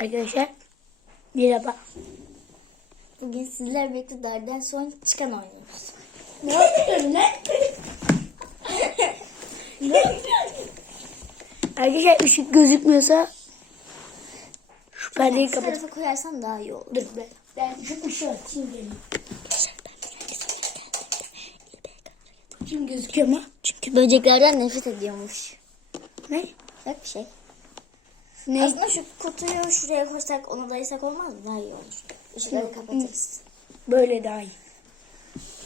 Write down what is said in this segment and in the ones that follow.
Arkadaşlar merhaba. Bugün sizlerle birlikte darden sonra çıkan oynuyoruz. Ne yapıyorsun lan? ne yapıyorsun? Arkadaşlar ışık gözükmüyorsa şu perdeyi Şu kapat. tarafa koyarsan daha iyi olur. Dur be. Ben şu ışığı açayım gelin. Kim gözüküyor mu? Çünkü böceklerden nefret ediyormuş. Ne? Yok bir şey. Ne? Aslında şu kutuyu şuraya koysak onu dayısak olmaz mı? Daha iyi olur. Işıkları kapatırız. Böyle daha iyi.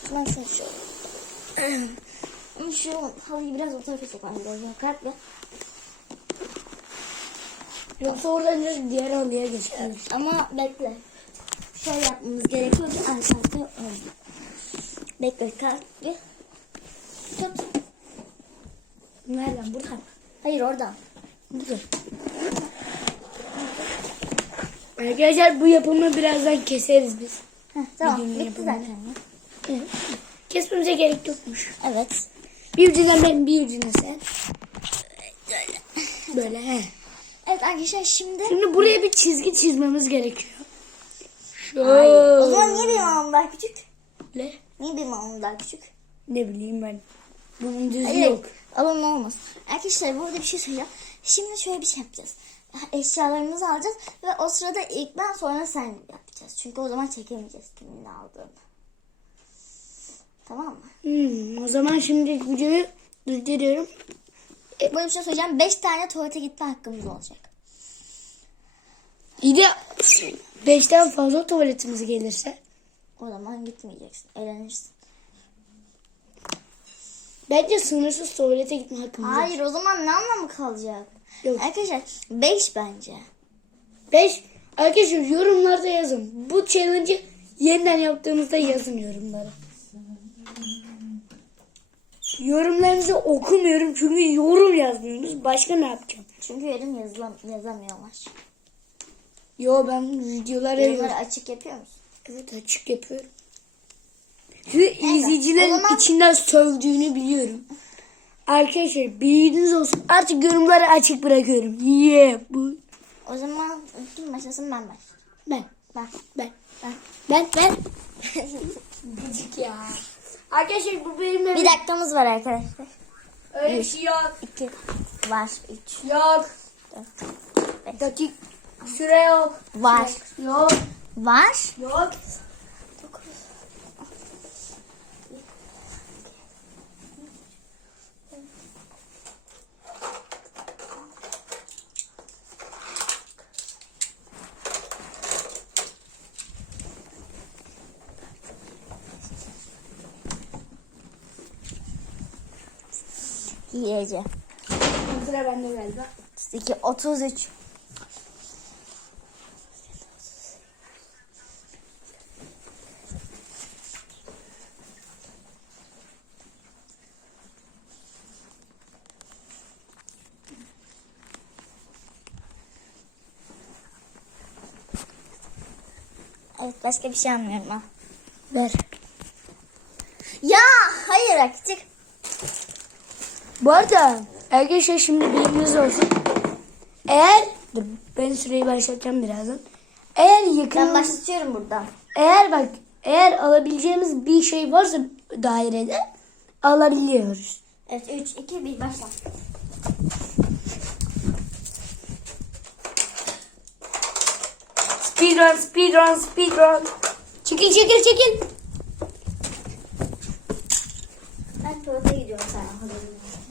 Şunu şu. Ama şu halıyı biraz o tarafa çekmem lazım. Kalk ya. Yoksa oradan direkt diğer halıya geçeriz. Ama bekle. Şöyle yapmamız gerekiyor ki arka olsun. Bekle kalk bir. Tut. Nereden? Buradan. Hayır oradan. Dur. Arkadaşlar bu yapımı birazdan keseriz biz. Heh, tamam Videonun bitti zaten ya. Evet. Kesmemize gerek yokmuş. Evet. Bir ucundan ben bir ucundan sen. Böyle he. Evet arkadaşlar şimdi... Şimdi buraya bir çizgi çizmemiz gerekiyor. O zaman niye benim alnım daha küçük? Ne Niye benim alnım daha küçük? bileyim ben. Bunun düzü yok. Alın olmaz. Arkadaşlar burada bir şey söyleyeceğim. Şimdi şöyle bir şey yapacağız. Eşyalarımızı alacağız ve o sırada ilk ben sonra sen yapacağız. Çünkü o zaman çekemeyeceğiz kimin ne aldığını. Tamam mı? Hmm, o zaman şimdi videoyu durduruyorum. Böyle bir şey söyleyeceğim. 5 tane tuvalete gitme hakkımız olacak. İyi de beşten fazla tuvaletimiz gelirse. O zaman gitmeyeceksin. Eğlenirsin. Bence sınırsız tuvalete gitme hakkımız var. Hayır o zaman ne anlamı kalacak? Yok. Arkadaşlar 5 bence. Beş. Arkadaşlar yorumlarda yazın. Bu challenge'ı yeniden yaptığımızda yazın yorumlara. Yorumlarınızı okumuyorum çünkü yorum yazmıyorsunuz. Başka ne yapacağım? Çünkü yarın yazılam yazamıyorlar. Yo ben videolara Yorumları açık yapıyor musun? evet açık yapıyorum. Şu izleyicilerin o zaman- içinden sövdüğünü biliyorum. Arkadaşlar bilginiz olsun. Artık yorumları açık bırakıyorum. Yeah bu. O zaman kim başlasın ben başlayayım. Ben. Ben. Ben. Ben. Ben. Ben. Gıcık ya. Arkadaşlar bu benim Bir dakikamız var arkadaşlar. Öyle bir şey yok. 2 var 3 Yok. 4 Dakik. Süre yok. Var. Yok. var. Yok. Yiyece. Sıra bende galiba. 2 33 Evet başka bir şey anlıyorum ha. Ver. Ya hayır artık. Bu arada arkadaşlar şimdi bilginiz olsun. Eğer dur ben süreyi başlatacağım birazdan. Eğer Ben yakın başlatıyorum buradan. eğer bak eğer alabileceğimiz bir şey varsa dairede alabiliyoruz. Evet 3 2 1 başla. Speedrun, speedrun, speedrun. Çekil, çekil, çekil. Ben tuvalete gidiyorum sana. haberin olsun.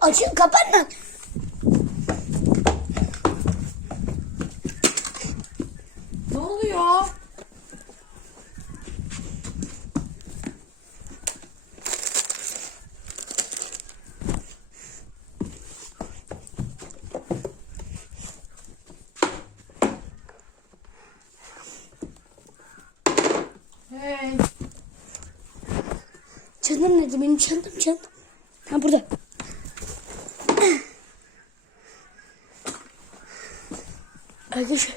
Açıl. Kapatma. Ne oluyor? Hey. Çantam nerede benim çantam, çantam. Ha burada. Arkadaşlar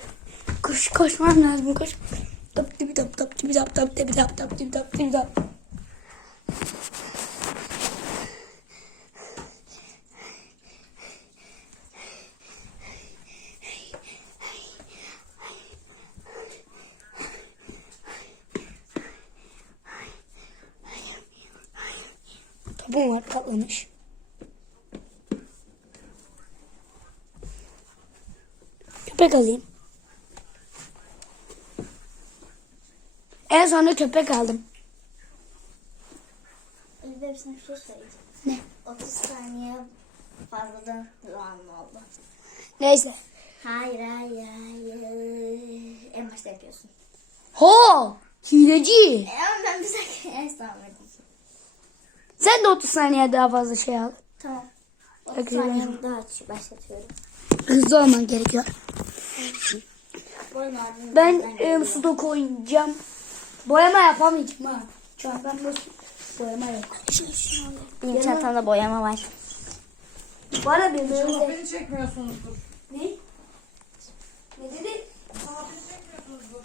koş koşmam lazım koş. Tap tap tap tap. tibi tap tap tibi tap tap tibi tap tibi tap. Topum var patlamış. Köpek alayım. Sonunda köpek aldım. Sana bir şey söyleyeceğim. Ne? 30 saniye fazladan zaman oldu. Neyse. Hayır hayır hayır. En başta yapıyorsun. Ho! Hileci. E, ben bir son verdim. Sen de 30 saniye daha fazla şey al. Tamam. 30 Bakıyorum. saniyemi daha aç başlatıyorum. Hızlı olman gerekiyor. Ben e, sudoku oynayacağım. Boyama yapamayacağım ha. Şu an ben bu boyama yok. Benim çantamda boyama var. Bana bir böyle... Beni çekmiyorsunuzdur. Ne? Ne dedi? Beni çekmiyorsunuzdur.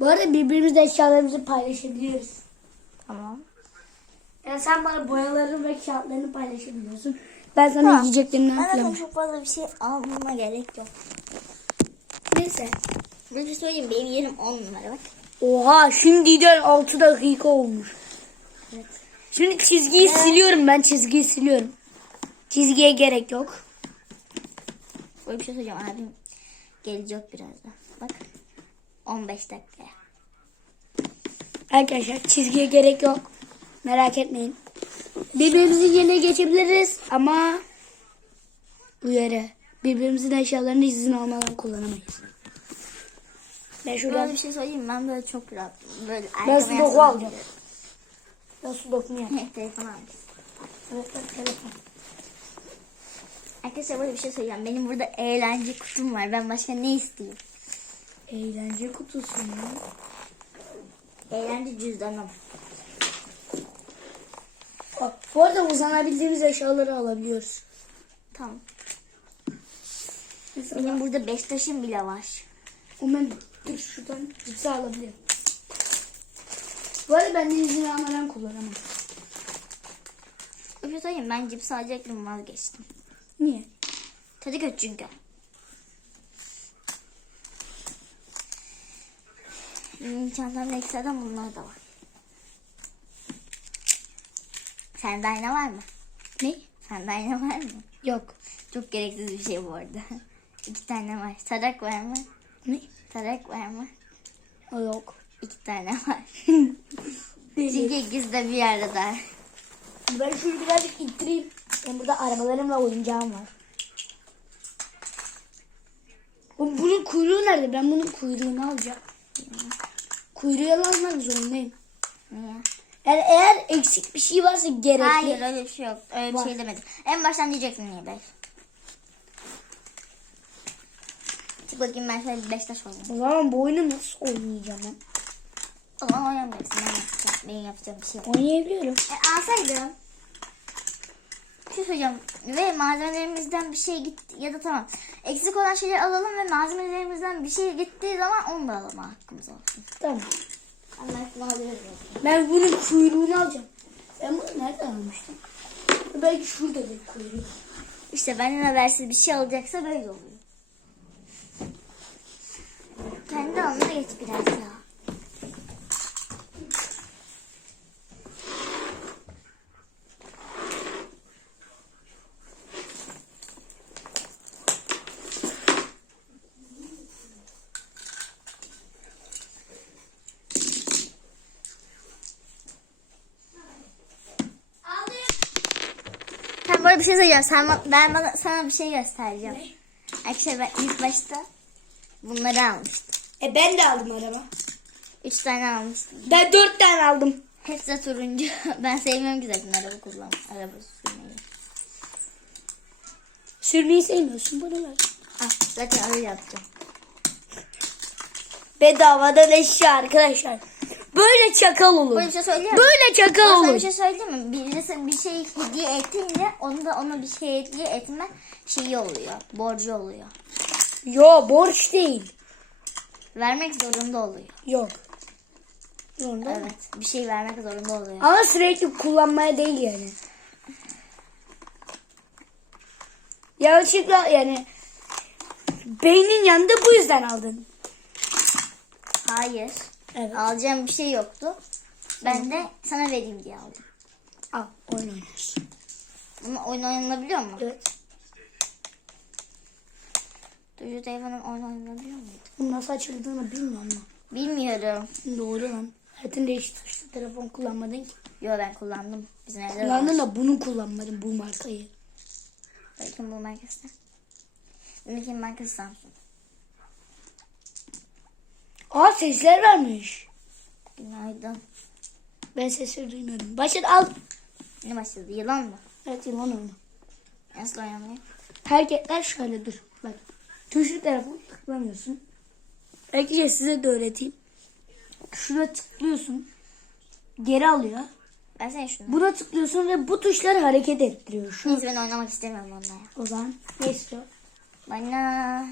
Bu arada birbirimizle eşyalarımızı paylaşabiliyoruz. Tamam. Yani sen bana boyalarını ve kağıtlarını paylaşabiliyorsun. Ben sana Tamam. zaten falan. çok fazla bir şey almama gerek yok. Neyse. Bir şey söyleyeyim benim yerim 10 numara bak. Oha şimdiden 6 dakika olmuş. Evet. Şimdi çizgiyi siliyorum ben çizgiyi siliyorum. Çizgiye gerek yok. Böyle bir şey söyleyeceğim abim gelecek birazdan. Bak 15 dakikaya. Arkadaşlar çizgiye gerek yok. Merak etmeyin. Birbirimizin yerine geçebiliriz ama uyarı. Birbirimizin eşyalarını izin almadan kullanamayız. Ben Böyle şuradan bir şey söyleyeyim ben böyle çok rahatım. Böyle ben arkama su doku yaslanıp alacağım. Ben su dokunuyorum. Telefon. Evet telefon. Arkadaşlar böyle bir şey söyleyeceğim. Benim burada eğlence kutum var. Ben başka ne isteyeyim? Eğlence kutusu mu? Eğlence cüzdanım. Bak, Bu arada uzanabildiğimiz eşyaları alabiliyoruz. Tamam. Mesela Benim burada beş taşım bile var. o ben dur şuradan cipsi alabilirim. Bu arada benden izin almadan kullanamam. Şey söyleyeyim ben cips alacaktım vazgeçtim. Niye? Tadı kötü çünkü. Benim çantamda ekstradan bunlar da var. Sende ayna var mı? Ne? Sende ayna var mı? Yok. Çok gereksiz bir şey bu arada. İki tane var. Tarak var mı? Ne? Tarak var mı? O yok. İki tane var. Çünkü ikisi de bir yerde. Ben şunu birazcık ittireyim. Benim burada arabalarımla oyuncağım var. O, bunun kuyruğu nerede? Ben bunun kuyruğunu alacağım. Kuyruğu almak zorundayım. Niye? Yani eğer eksik bir şey varsa gerekli. Hayır öyle bir şey yok. Öyle bir Var. şey demedim. En baştan diyecektin niye be? Çık bakayım ben şöyle bir beş taş oynayayım. O zaman bu oyunu nasıl oynayacağım ben? O zaman oynamayacaksın. Ben yapacağım. Benim yapacağım bir şey yok. Oynayabiliyorum. E, alsaydım. Bir şey söyleyeceğim. Ve malzemelerimizden bir şey gitti. Ya da tamam. Eksik olan şeyleri alalım ve malzemelerimizden bir şey gittiği zaman onu da alma hakkımız olsun. Tamam. Ben bunun kuyruğunu alacağım. Ben bunu nereden almıştım? Belki şuradadır kuyruğu. İşte benden habersiz bir şey alacaksa böyle oluyor. Kendi alına geç biraz ya. Böyle bir şey söyleyeceğim. Sen, ben bana, sana bir şey göstereceğim. Arkadaşlar ben ilk başta bunları almıştım. E ben de aldım araba. Üç tane almıştım. Ben dört tane aldım. Hepsi de turuncu. Ben sevmiyorum ki zaten araba kullan. Araba sürmeyi. Sürmeyi sevmiyorsun bana ver. Ah, zaten öyle yapacağım. Bedavadan eşya arkadaşlar. Böyle çakal olur. Böyle bir şey söyleyeyim mi? Böyle çakal sana olur. bir şey söyleyeyim mi? Birisi bir şey hediye ettiğinde onu da ona bir şey hediye etme şeyi oluyor. Borcu oluyor. Yo borç değil. Vermek zorunda oluyor. Yok. Zorunda mı? Evet. Bir şey vermek zorunda oluyor. Ama sürekli kullanmaya değil yani. Yanlışlıkla yani beynin yanında bu yüzden aldın. Hayır. Evet. Alacağım bir şey yoktu. Ben de sana vereyim diye aldım. Al oyun oynuyorsun. Ama oyun oynanabiliyor mu? Evet. Durucu telefonun oyun oynanabiliyor mu? Bunun nasıl açıldığını bilmiyorum ama. Bilmiyorum. Doğru lan. Hayatında hiç tuşlu telefon kullanmadın ki. Yo ben kullandım. Bizim evde Kullandın var. da bunu kullanmadın bu markayı. Bakın bu markası. Benimki markası Samsung. Aa sesler vermiş. Günaydın. Ben sesleri duymuyorum. Başlat al. Ne başladı? Yılan mı? Evet yılan oyunu. Nasıl oynanıyor? Hareketler şöyle dur. Bak. Tuşlu telefon tıklamıyorsun. Arkadaşlar size de öğreteyim. Şuna tıklıyorsun. Geri alıyor. Ben sana şunu. Buna tıklıyorsun ve bu tuşları hareket ettiriyor. Şu Neyse ben oynamak istemiyorum onunla ya. o zaman ne istiyor? Bana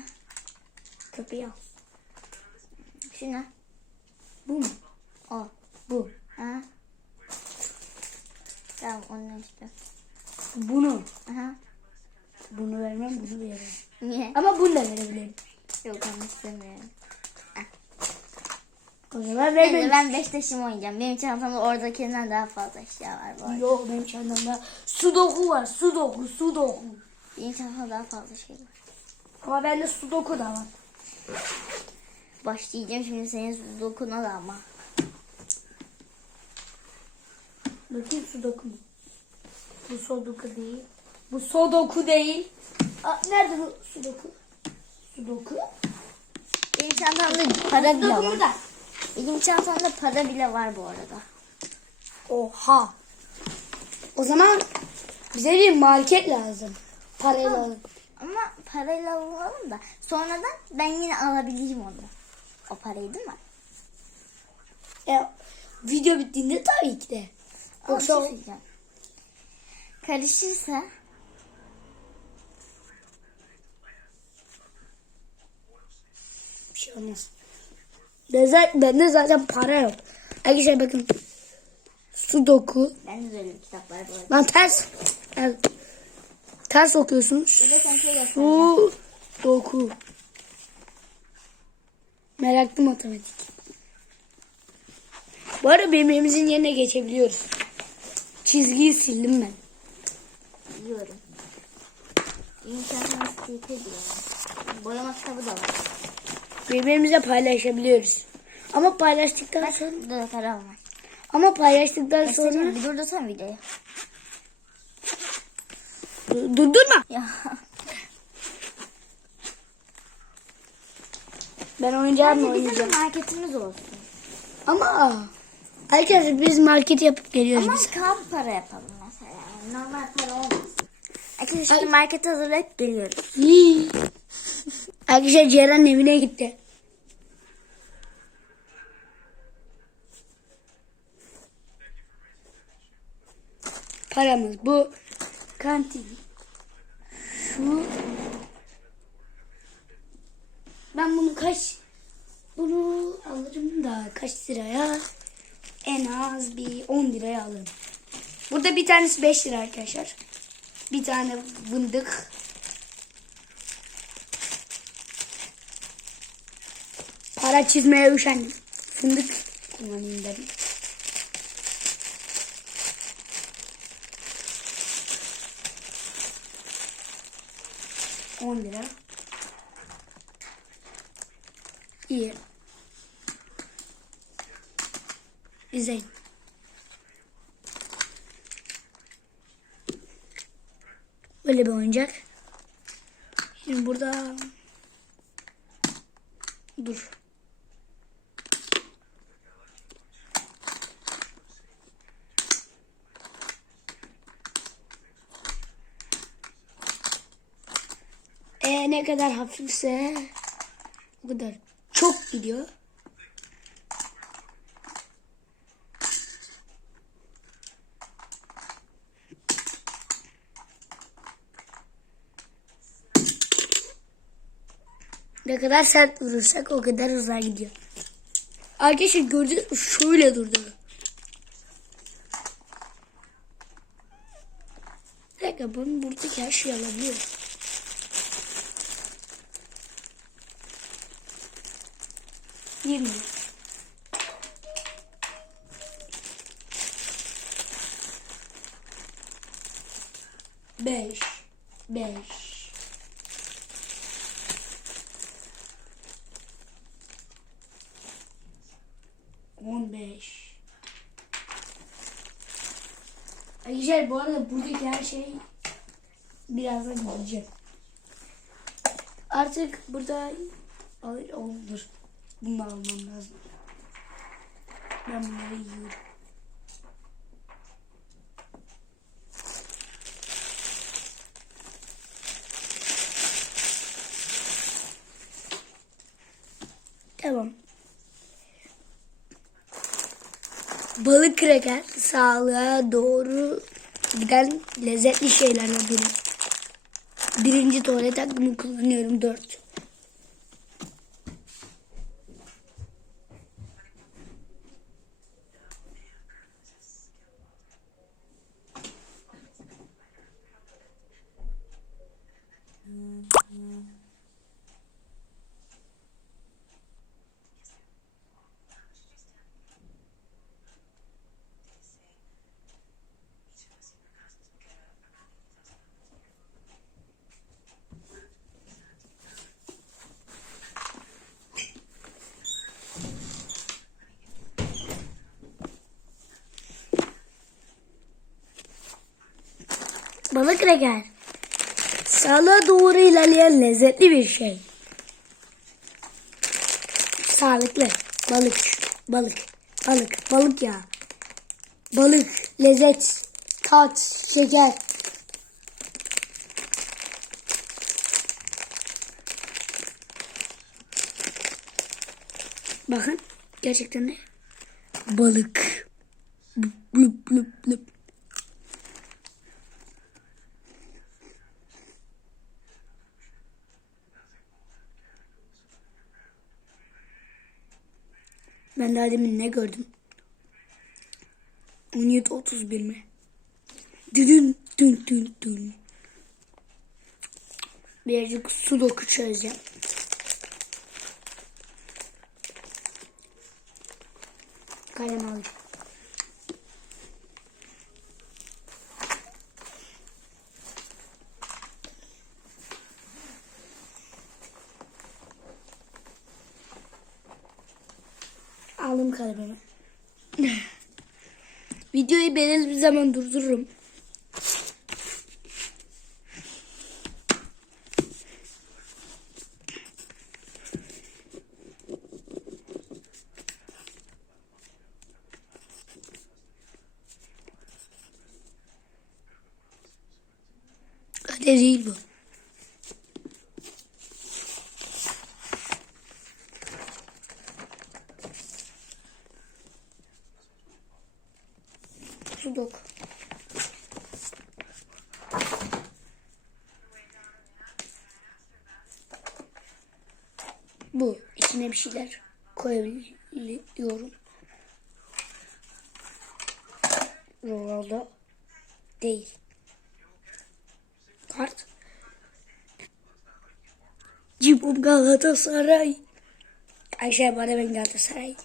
Köpeği al. Şu ne? Bu mu? O. Bu. Ha? Tamam onu istiyorum. Bunu. Aha. Bunu vermem bunu veririm. Niye? Ama bunu da verebilirim. Yok onu istemiyorum. O zaman vermem. ben beş taşıma oynayacağım. Benim çantamda oradakinden daha fazla eşya var bu arada. Yok benim çantamda sudoku var. Sudoku, sudoku. Benim çantamda daha fazla şey var. Ama bende sudoku da var. Başlayacağım şimdi senin dokuna da ama. Bakayım sudoku mu? Bu sudoku değil. Bu sudoku değil. Aa, nerede bu sudoku? Sudoku. Benim çantamda para bile var. burada. Benim çantamda para bile var bu arada. Oha. O zaman bize bir market lazım. Parayla lazım. Ama parayla alalım da sonradan ben yine alabilirim onu. O parayı değil mi? E, video bittiğinde tabii ki de. Ama bir şey Yoksa. Karışırsa bir şey olmaz. Ben zaten, bende zaten para yok. Arkadaşlar bakın. Sudoku. ben de öyle bir kitap var bu arada. Lan ters. Evet. Ters okuyorsunuz. Bir de sen şey göstereceğim. Sudoku. Meraklı matematik. Bu arada birbirimizin yerine geçebiliyoruz. Çizgiyi sildim ben. Biliyorum. Benim sticker diyor. Boyama kitabı da var. Birbirimize paylaşabiliyoruz. Ama paylaştıktan sonra burada da para var. ama paylaştıktan Göstereceğim. sonra Bir durdursana videoyu. Dur- durdurma. Ya. Ben Bence bizim oynayacağım. marketimiz olsun. Ama arkadaşlar biz market yapıp geliyoruz Ama biz. kamp para yapalım mesela. Yani normal para olmasın. Arkadaşlar şimdi markete hazırlayıp geliyoruz. Yii. Arkadaşlar Ceren'in evine gitti. Paramız bu kantin. Şu ben bunu kaç bunu alırım da kaç liraya? En az bir 10 liraya alırım. Burada bir tanesi 5 lira arkadaşlar. Bir tane fındık. Para çizmeye üşendim. Fındık kullanayım dedim. On lira. İyi. İzleyin. Böyle bir oyuncak. Şimdi burada dur. E ne kadar hafifse o kadar çok gidiyor. Kadar sert vurursak o kadar uzağa gidiyor. Arkadaşlar gördüğünüz mü? şöyle durdu. Bir dakika ben buradaki her şeyi alabiliyorum. Yirmi. Beş. Beş. On beş. Arkadaşlar bu arada buradaki her şey birazdan gidecek. Artık burada alır olur. Bunu almam lazım. Ben bunları yiyorum. Tamam. Balık kraker sağlığa doğru giden lezzetli şeylerden biri. Birinci tuvalet hakkımı kullanıyorum. Dört. Balık kraker. Sağlığa doğru ilerleyen lezzetli bir şey. Sağlıklı. Balık. Balık. Balık. Balık ya. Balık. Lezzet. Tat. Şeker. Bakın. Gerçekten de balık. Blup blup blup Ben daha ne gördüm? 17.31 mi? Dün dün dün dün. Birazcık sudoku çözeceğim. Kalem alayım. Aldım kalemimi. Videoyu belirli bir zaman durdururum. Öyle değil bu. Sudoku. Bu. içine bir şeyler koyabiliyorum. Ronaldo değil. Kart. Cibum Galatasaray. Ayşe bana ben Galatasaray.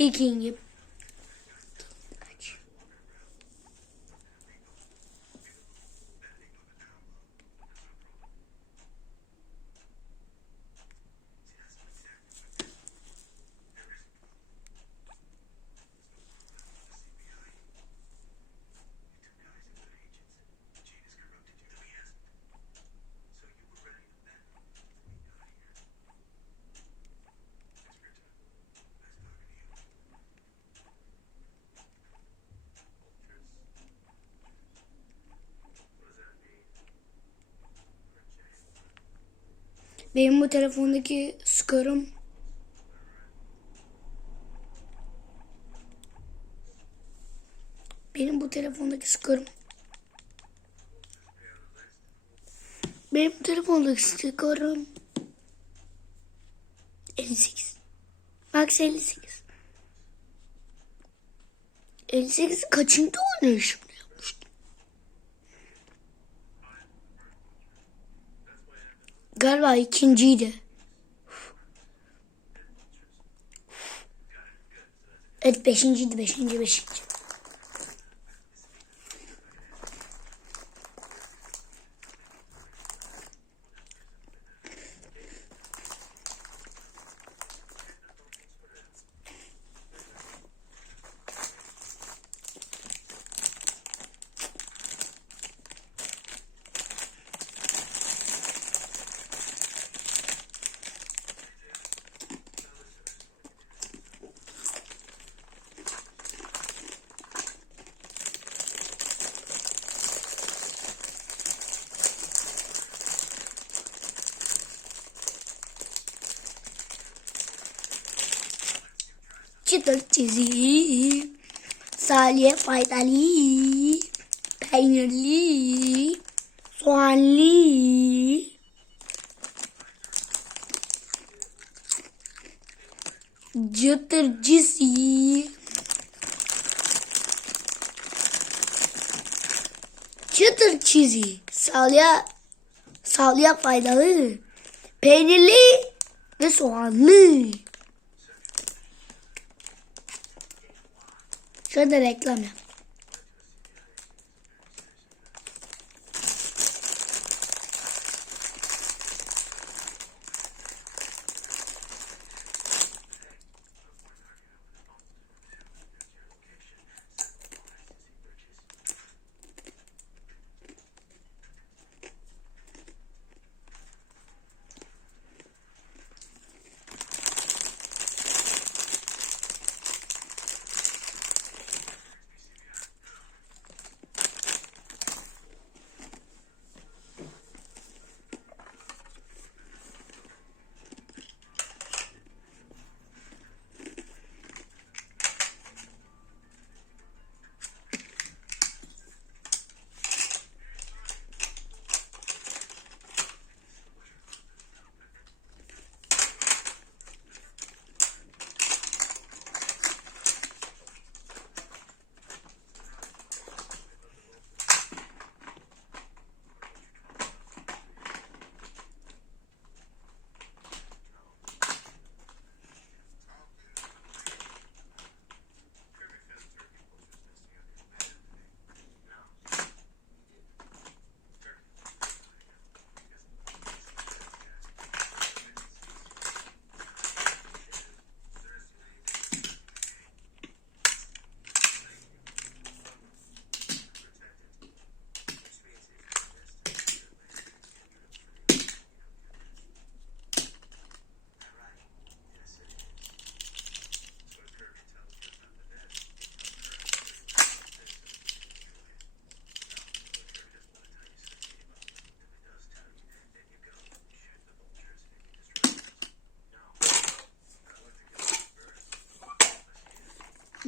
Riguinho. Benim bu telefondaki skorum Benim bu telefondaki skorum Benim bu telefondaki skorum 58 Max 58 58 kaçıncı oynayışımda Galiba ikinciydi. Evet beşinciydi beşinci beşinci. Çıtır çizi. Saliye faydalı. Peynirli. Soğanlı. Çıtır çizi. Çıtır çizi. Sağlığa, sağlığa faydalı. Peynirli ve soğanlı. Şurada reklam yap.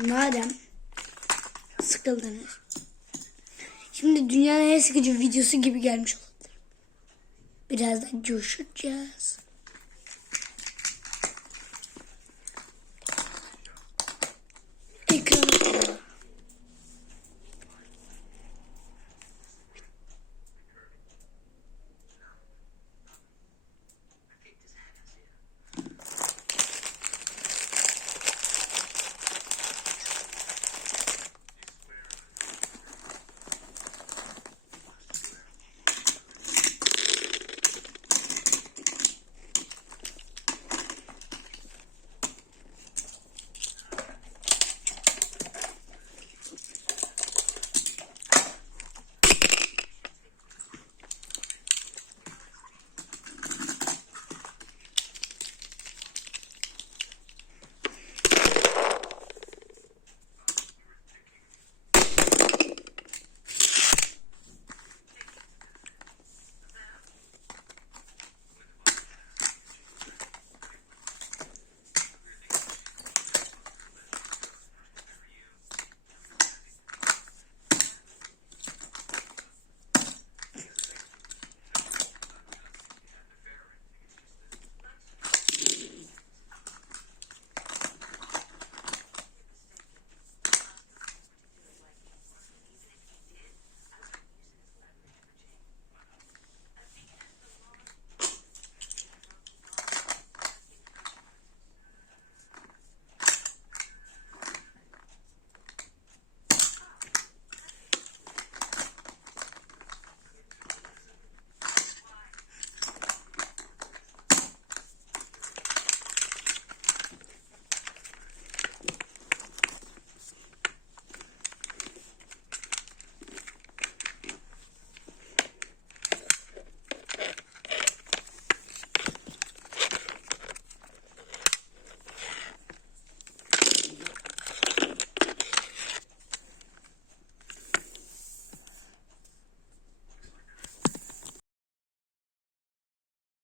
Madem sıkıldınız. Şimdi dünyanın en sıkıcı videosu gibi gelmiş olabilir. Birazdan coşacağız.